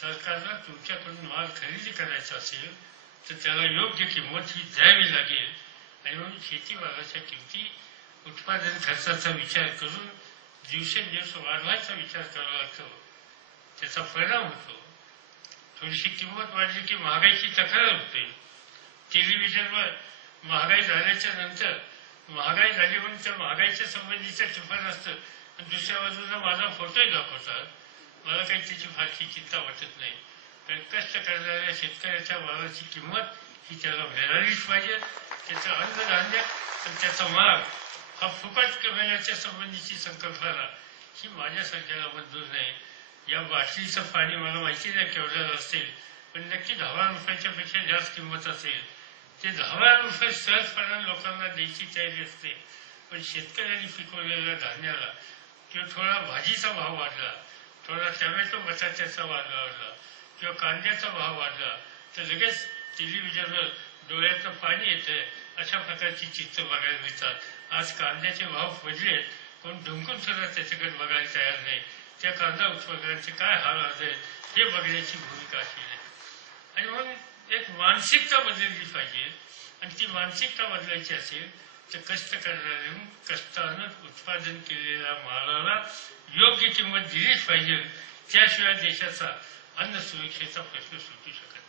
सरकारला तुमच्याकडून माल खरेदी करायचा असेल तर त्याला योग्य किंमत ही द्यावी लागेल आणि म्हणून शेतीमालाच्या किमती उत्पादन खर्चाचा विचार करून दिवसेंदिवस वाढवायचा विचार करावा लागतो. त्याचा परिणाम होतो. थोडीशी किंमत वाढली की महागाईची तक्रार होते. टेलिव्हिजनवर महागाई झाल्याच्या नंतर महागाई झाली म्हणून त्या महागाईच्या संबंधीचं टिपण असतं आणि दुसऱ्या बाजूला माझा फोटोही दाखवतात. मला काही त्याची फारशी चिंता वाटत नाही. कारण कष्ट करणाऱ्या शेतकऱ्याच्या मालाची किंमत ही त्याला मिळालीच पाहिजे. त्याचं अन्नधान्य आणि त्याचा माल हा फुकट मिळण्याच्या संबंधीची संकल्पना ही माझ्यासारख्याला मंजूर नाही. या बाटलीचं पाणी मला माहिती नाही केवढं असेल, पण नक्की 10 रुपयाच्या पेक्षा जास्त किंमत असेल. ते 10 रुपये सहजपणे लोकांना द्यायची तयारी असते. पण शेतकऱ्यांनी पिकवलेल्या धान्याला किंवा थोडा भाजीचा भाव वाढला, थोडा टोमॅटो बटाट्याचा वाढला किंवा कांद्याचा भाव वाढला तर लगेच टेलिव्हिजनवर डोळ्याचं पाणी येतंय. अशा प्रकारची चित्र बघायला मिळतात. आज कांद्याचे भाव पडलेत, कोण ढुंकून सुद्धा त्याच्याकडे बघायला तयार नाही. त्या कांदा उत्पादकांचे काय हाल आहेत हे बघण्याची भूमिका अशी आहे. आणि म्हणून एक मानसिकता बदलली पाहिजे. आणि ती मानसिकता बदलायची असेल तर कष्ट करणारे कष्टानं उत्पादन केलेल्या मालाला योग्य किंमत दिलीच पाहिजे. त्याशिवाय देशाचा अन्न सुरक्षेचा प्रश्न सुटू शकत